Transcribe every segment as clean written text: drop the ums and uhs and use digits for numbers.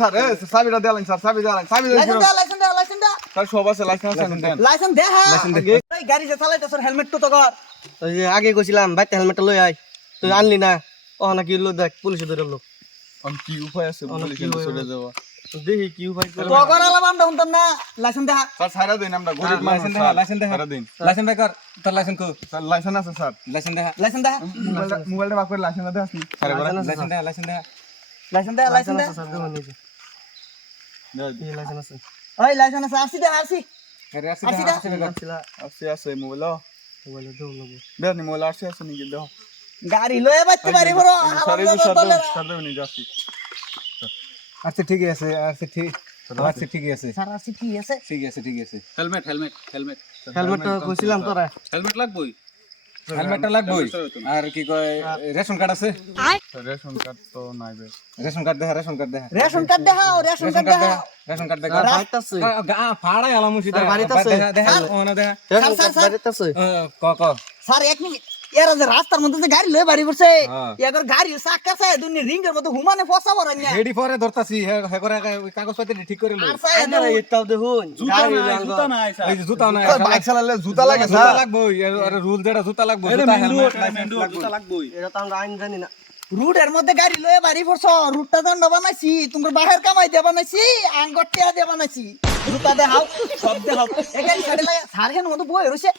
Sir চাবিটা দিলেন sir চাবি দিলেন লাইসেন্স দে স্যার সব আছে লাইসেন্স দেন লাইসেন্স দে হ্যাঁ এই গাড়ি যে চালাইতেছ হেলমেট তো কর ওই যে আগে কইছিলাম বাইতে হেলমেটটা লই আই তুই আনলি না ও নাকি লো দেখ পুলিশে ধরে লো কি উপায় আছে পুলিশে চলে যাওয়া দেখি কি উপায় করে তো কর আলাম আমরা উনতাম না লাইসেন্স দে স্যার ছাইরা দেন আমরা গরিব মানুষ লাইসেন্স দে ছাইরা দেন লাইসেন্স বেকার তোর লাইসেন্স কো স্যার লাইসেন্স আছে স্যার লাইসেন্স দে মোবাইলটা বাক করে লাইসেন্স দে আসনি স্যার এবার লাইসেন্স দে লাইসেন্স দে স্যার দেখো নিজে এই লাইসেন্স আছে ওই লাইসেন্স আছে আরসি দে আরসি আছে মোবাইল মোবাইলে দেও লাগবে দেন মোবাইল আছে নি দাও গাড়ি লয়ে বাইতে পারি বড় স্যার এই স্যার দেব নি যাচ্ছি আচ্ছা ঠিক আছে আচ্ছা ঠিক আছে স্যার আরসি কি আছে ঠিক আছে হেলমেটটা কইছিলাম তোরা হেলমেটটা লাগবে আর কি কয় রেশন কার্ড আছে রেশন কার্ড তো নাই বে রেশন কার্ড দেখা রেশন কার্ড দেখাও রেশন কার্ড দেখা বাড়িতে আছে ফাড়াই আলাম মুছিদা বাড়িতে আছে। দেখা ওনা দেখা স্যার। বাড়িতে আছে ক স্যার এক মিনিট এরা যে রাস্তার মধ্যে যে গাড়ি লয়ে বাড়ি পড়ছে হ্যাঁ। এগর গাড়ি চাকা আছে দুনি রিংের মতো হুমানে ফসাবো রান্না রেডি পরে ধরতাছি হে করে কাগজপত্র ঠিক করে লই আর স্যার আরে এটাও দেখুন গাড়ি এই যে জুতা নাই বাইক চালালে জুতা লাগে জুতা স্যার লাগবে আরে রুল যেটা জুতা লাগবে জুতা হেলমেট এটা তো আমরা আইন জানি না রুটের মধ্যে গাড়ি লয়ে বাড়ি পড়ছো রুটটা দণ্ড বানাইছি তোমার বাহির কামাই দিয়ে বানাইছি আঙ্গর টিয়া দিয়ে বানাইছি জুতা দেখাও সব দেখাও এই গাড়ি ছাড়ে লাগে স্যার কেন মতো বই রইছে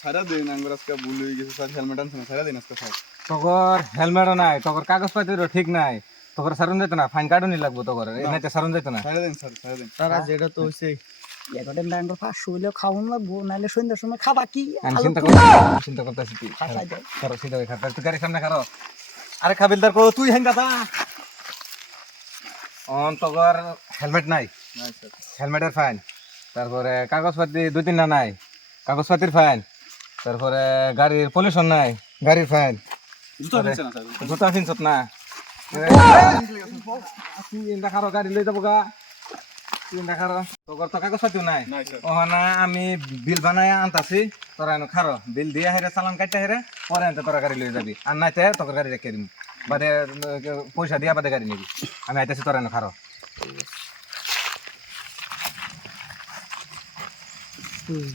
ছাড়া দেন আঙ্গুর আজকে ভুল হয়ে গেছে স্যার হেলমেট আনছেন ছাড়া দেন আজকে স্যার তোর হেলমেটও নাই তোর কাগজপত্র ঠিক নাই তোর সারুন যেত না ফাইন কার্ডও নি লাগবো তোর এনাতে সারুন যেত না ছাড়া দেন স্যার ছাড়া দেন তারা যেটা তো হইছে এগোটেন ডাঙ্গর 500 হইলেও খাওয়ান লাগবো নাইলে সন্ধ্যার সময় খাবা কি আমি চিন্তা করতেছি তুই খাসাই দাও খারো সিধা হয়ে খাতা তুই গাড়ির সামনে খারো আরে খাবিলদার কো তুই হেন দাদা অন তোর হেলমেট নাই নাই স্যার হেলমেটের ফাইন তারপরে কাগজপাতি দুই তিনটা নাই কাগজপাতির ফাইন তারপরে গাড়ির পলিউশন নাই গাড়ির ফাইন জুতা কিনছত না তুই দেখারো গাড়ি লই যাবো গা তুই দেখারো তোর তো কাগজপাতিও নাই নাই স্যার ওখানে আমি বিল বানাই আনতাছি তোরা এনে খারো বিল দিয়ে হেরে চালান কাটতে হেরে পরে আনতে তোরা গাড়ি লই যাবি আর নাইতে তোর গাড়ি রেখে দিম বাদে পয়সা দিয়া বাদে গাড়ি নিবি আমি আইতাছি তোরা এনে খারো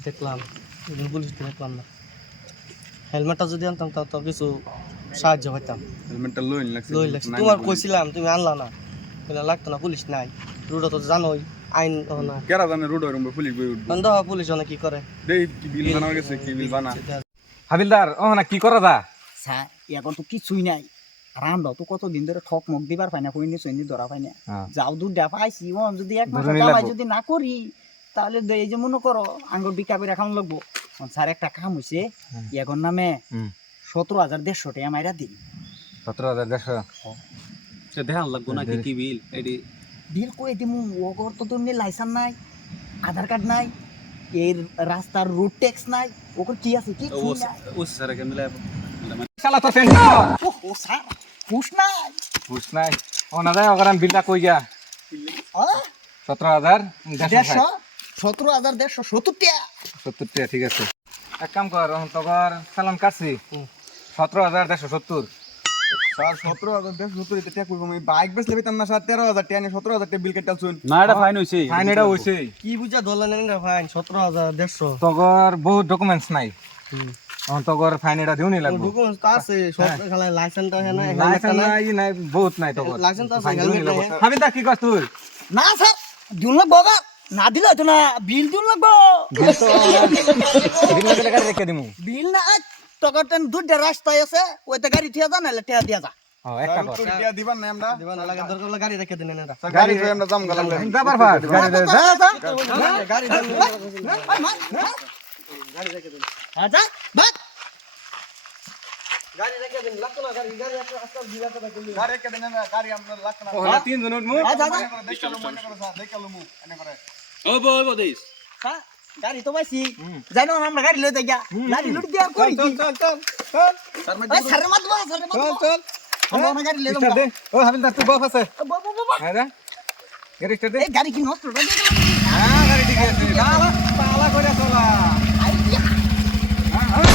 দেখলাম পুলিশ দেখলাম না হেলমেটটা যদি আনতাম তা তো কিছু সাহায্য হইতাম হেলমেটটা লইন লাগছে লই লাগছে তোমার কইছিলাম তুমি আনলা না বলে লাগতো না পুলিশ নাই রুডও তো জানোই আইন না কেরা জানে রোড রুম পুলিশ বই উঠবে বন্ধ পুলিশ অনেক কি করে দেই কি বিল বানা গেছে কি বিল বানা হাবিলদার ও না কি করা যা স্যার এখন তো কিছুই নাই রান্না তো কতদিন ধরে ঠক মক দিবার পাই না কইনি সইনি ধরা পাই না যাও দুধটা পাইছি ও যদি এক মাস কামাই যদি না করি তাহলে এই যে মনে করো আঙ্গুর বিকা করে খাওয়ান লাগবো স্যার একটা কাম হইছে এখন নামে 17,150 টাকা মাইরা দিন 17,150 দেখান লাগবো নাকি কি বিল এডি বিল কই দিমু ওগর তো তোর লাইসেন্স নাই আধার কার্ড নাই এর রাস্তার রুট ট্যাক্স নাই ওগর কি আছে কি ও স্যার কে মিলাই শালা তো টেনশন ও স্যার হুশ নাই বুঝ নাই ও না যায় ওগরাম বিলটা কই গিয়া 17,150 17,170 টাকা 70 টাকা ঠিক আছে এক কাম কর তোর চালান কাটছি 17,170 স্যার 17,170 টাকা কইবো আমি বাইক বেচলে পেতাম না স্যার 13,000 টাকা 17,000 টাকা বিল কেটে চুন না এটা ফাইন হইছে ফাইন এটা হইছে কি বুঝা ধরলেন না ফাইন 17,150 তোর বহুত ডকুমেন্টস নাই তোর ফাইন এটা দিউনি লাগবে ডকুমেন্টস তো আছে সব খালা লাইসেন্সটা হে না লাইসেন্স নাই বহুত নাই তোর লাইসেন্স আছে হেলমেট নাই হাবিলদার কি কর তুই না স্যার দিন লাগবো বাবা না দিলে তো না বিল দিন লাগবো বিল তো বিল লাগলে গাড়ি রেখে দিমু বিল না টকাটেন দুধের রাস্তায় আছে ওইতে গাড়ি ঠিয়া যা নাহলে ঠিয়া দিয়া যা একটা কর টাকা দিবেন না আমরা দিবা না লাগে দরকার হলে গাড়ি রেখে দেন না স্যার গাড়ি কই আমরা জাম গেলাম যাবার ফাট গাড়ি দে যা গাড়ি হ্যাঁ যা বাট গাড়ি রেখে দেন লাগতো না গাড়ি গাড়ি আস্তে দিবা তো গাড়ি কে দেন না গাড়ি আমরা লাখ না ওখানে তিন জন উঠমু যা যা দেখালো মনে করো স্যার দেখালো মু এনে করে ও বো দেইস হ্যাঁ গাড়ি তো পাইছি যাই না আমরা গাড়ি লই যাই গাড়ি লুট দিয়া করি চল চল চল চল ওই সারে মাতবা চল চল আমরা গাড়ি লই স্টার্ট দে ও হাবিলদার তুই বাপ আছে বাবা হ্যাঁ রে গাড়ি স্টার্ট দে এই গাড়ি কি নষ্ট হয়ে গেল হ্যাঁ গাড়ি ঠিক আছে পালা পালা করে চলা আইডিয়া হ্যাঁ হ্যাঁ